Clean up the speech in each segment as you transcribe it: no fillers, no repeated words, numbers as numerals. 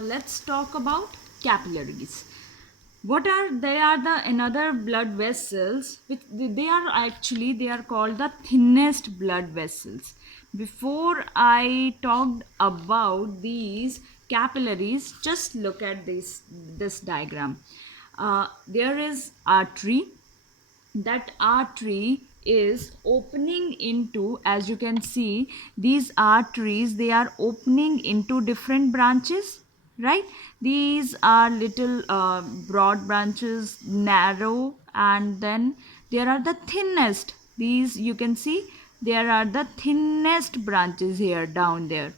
Let's talk about capillaries. What are they? Are the another blood vessels which they are called the thinnest blood vessels. Before I talked about these capillaries, just look at this diagram. There is artery. That artery is opening into, as you can see, these arteries, they are opening into different branches, right? These are little broad branches, narrow, and then there are the thinnest. These you can see, there are the thinnest branches here down there,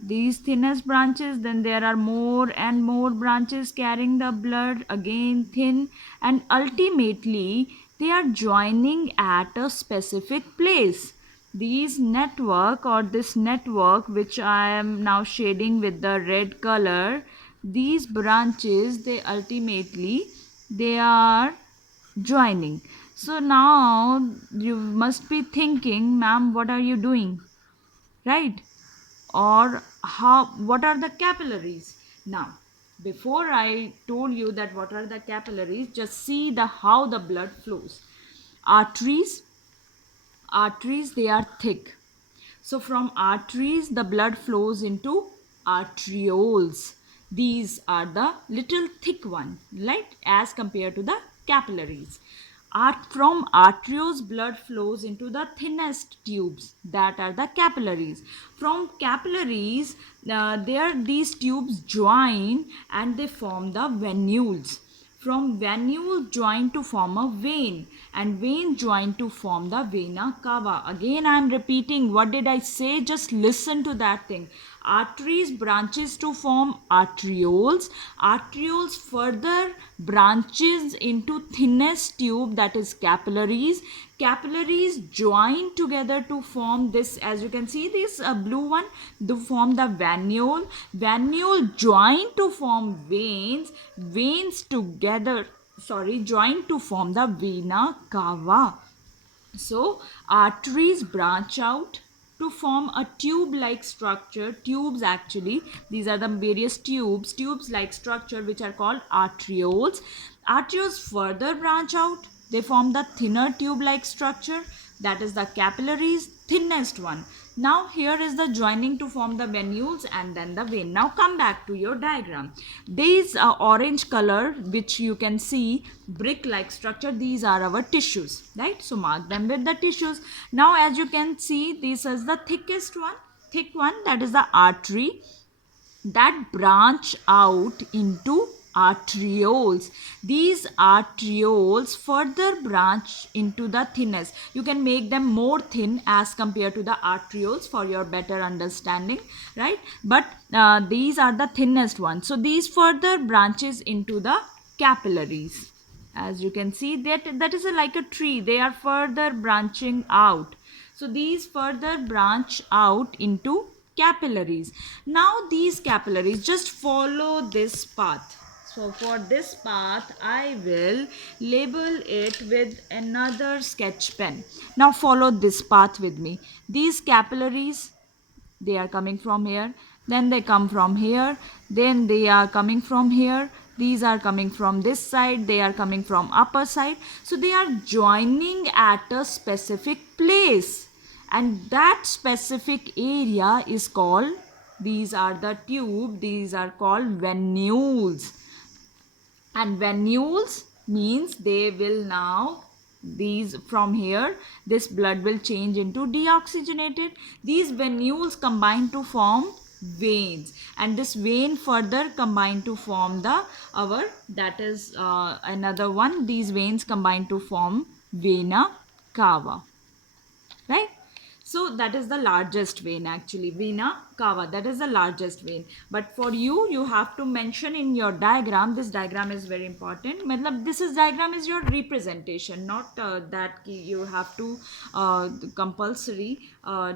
these thinnest branches. Then there are more and more branches carrying the blood, again thin, and ultimately they are joining at a specific place. These network, or this network which I am now shading with the red color, these branches, they ultimately they are joining. So now you must be thinking, ma'am, what are you doing, right? Or how, what are the capillaries? Now, before I told you that what are the capillaries, just see the how the blood flows. Arteries arteries, they are thick. So from arteries the blood flows into arterioles. These are the little thick one, right, as compared to the capillaries. From arterioles blood flows into the thinnest tubes, that are the capillaries. From capillaries, there these tubes join and they form the venules. From venule join to form a vein, and vein join to form the vena cava. Again I am repeating, what did I say? Just listen to that thing. Arteries branches to form arterioles. Arterioles further branches into thinnest tube, that is capillaries. Capillaries join together to form this, as you can see, this blue one, to form the venule. Venule join to form veins. Veins together, join to form the vena cava. So arteries branch out to form a tube like structure. Tubes, actually these are the various tubes like structure, which are called arterioles. Arterioles further branch out, they form the thinner tube like structure, that is the capillaries, thinnest one. Now here is the joining to form the venules and then the vein. Now come back to your diagram. These orange color, which you can see, brick like structure, these are our tissues, right? So mark them with the tissues. Now as you can see, this is the thick one, that is the artery, that branch out into arterioles. These arterioles further branch into the thinnest. You can make them more thin as compared to the arterioles for your better understanding, right? But these are the thinnest ones. So these further branches into the capillaries. As you can see, that is like a tree, they are further branching out. So these further branch out into capillaries. Now these capillaries, just follow this path. So for this path I will label it with another sketch pen. Now follow this path with me. These capillaries, they are coming from here, then they come from here, then they are coming from here, these are coming from this side, they are coming from upper side. So they are joining at a specific place, and that specific area is called, these are the tube, these are called venules. And venules means they will now, these from here, this blood will change into deoxygenated. These venules combine to form veins, and this vein further combine to form the our, that is another one, these veins combine to form vena cava, right? So that is the largest vein, actually vena cava, that is the largest vein. But for you have to mention in your diagram, this diagram is very important. Matlab, this is diagram is your representation, not that you have to compulsory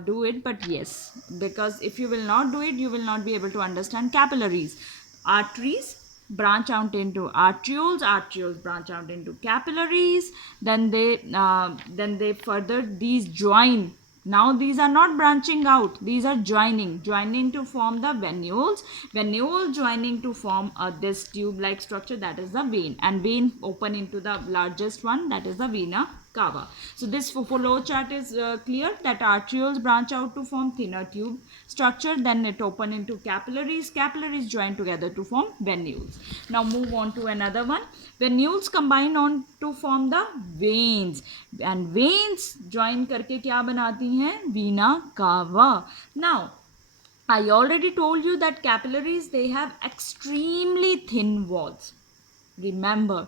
do it. But yes, because if you will not do it, you will not be able to understand capillaries. Arteries branch out into arterioles, arterioles branch out into capillaries, then they further, these join Now these are not branching out, these are joining to form the venule joining to form this tube like structure, that is the vein, and vein open into the largest one, that is the vena cava. So this flow chart is clear that arterioles branch out to form thinner tube structure, then it open into capillaries join together to form venules. Now move on to another one. Venules combine on to form the veins, and veins join करके क्या बनाती हैं, vena cava. Now I already told you that capillaries, they have extremely thin walls. Remember,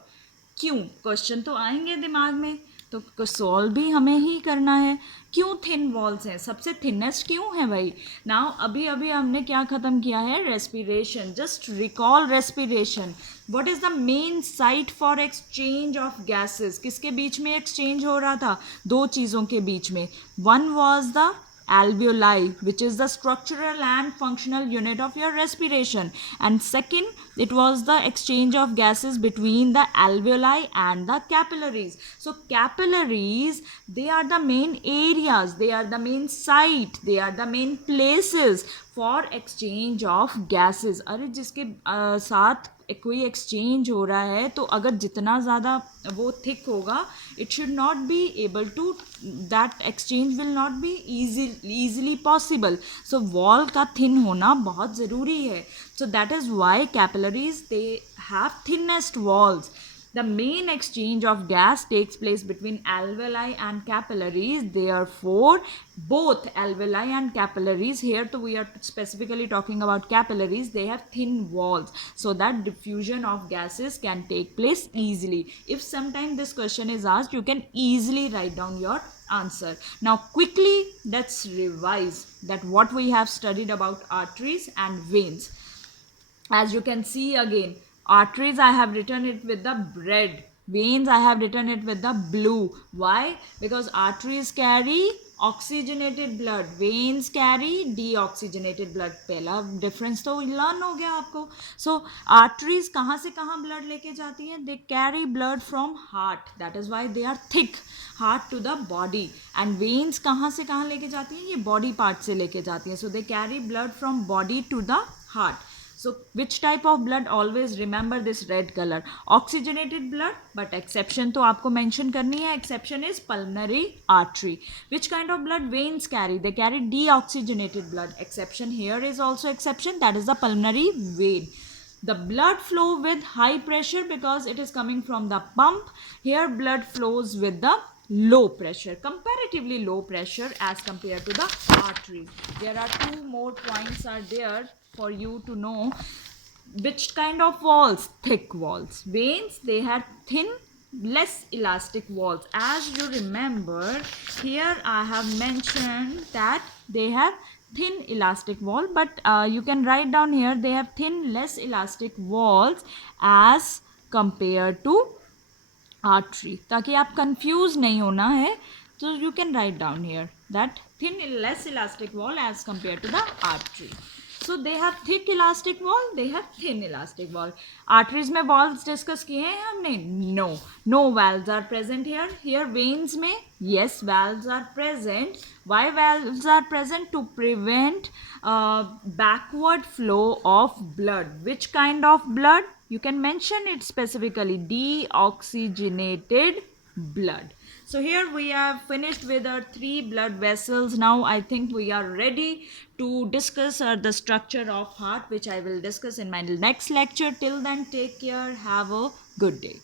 क्यों, question तो आएंगे दिमाग में, तो सॉल्व भी हमें ही करना है. क्यों थिन वॉल्स हैं, सबसे थिनेस्ट क्यों है भाई. नाउ अभी हमने क्या ख़त्म किया है, respiration. Just recall respiration. What is the main site for exchange of gases. किसके बीच में एक्सचेंज हो रहा था, दो चीज़ों के बीच में. One was the alveoli, which is the structural and functional unit of your respiration, and second, it was the exchange of gases between the alveoli and the capillaries. So capillaries, they are the main areas, they are the main site, they are the main places for exchange of gases. अरे जिसके साथ कोई exchange हो रहा है, तो अगर जितना ज़्यादा वो थिक होगा, it should not be able to, that exchange will not be easily possible. So wall का थिन होना बहुत ज़रूरी है. So that is why capillaries, they have thinnest walls. The main exchange of gas takes place between alveoli and capillaries. Therefore, both alveoli and capillaries, here to we are specifically talking about capillaries, they have thin walls so that diffusion of gases can take place easily. If sometime this question is asked, you can easily write down your answer. Now quickly let's revise that what we have studied about arteries and veins. As you can see again, arteries I have written it with the red, veins I have written it with the blue. Why? Because arteries carry oxygenated blood, veins carry deoxygenated blood. पहला difference तो learn हो गया आपको. So arteries कहाँ से कहाँ blood लेके जाती हैं, they carry blood from heart, that is why they are thick, heart to the body. And veins कहाँ से कहाँ लेके जाती हैं, ये body part से लेके जाती हैं. So they carry blood from body to the heart. So which type of blood, always remember this red color, oxygenated blood. But exception तो आपको mention करनी है, exception is pulmonary artery. Which kind of blood veins carry, they carry deoxygenated blood. Exception here is also exception, that is the pulmonary vein. The blood flow with high pressure because it is coming from the pump. Here blood flows with the low pressure, comparatively low pressure as compared to the arteries. There are two more points are there for you to know. Which kind of walls? Thick walls. Veins, they have thin, less elastic walls. As you remember, here I have mentioned that they have thin elastic wall, but you can write down here they have thin, less elastic walls as compared to artery. ताकि आप confused नहीं होना है, so you can write down here that thin, less elastic wall as compared to the artery. So they have thick elastic wall, they have thin elastic wall. Arteries में walls discuss किए हैं हमने? No. No valves are present here. Here veins में, yes, valves are present. Why valves are present? To prevent backward flow of blood. Which kind of blood? You can mention it specifically, deoxygenated blood. So here we have finished with our 3 blood vessels. Now I think we are ready to discuss the structure of heart, which I will discuss in my next lecture. Till then, take care. Have a good day.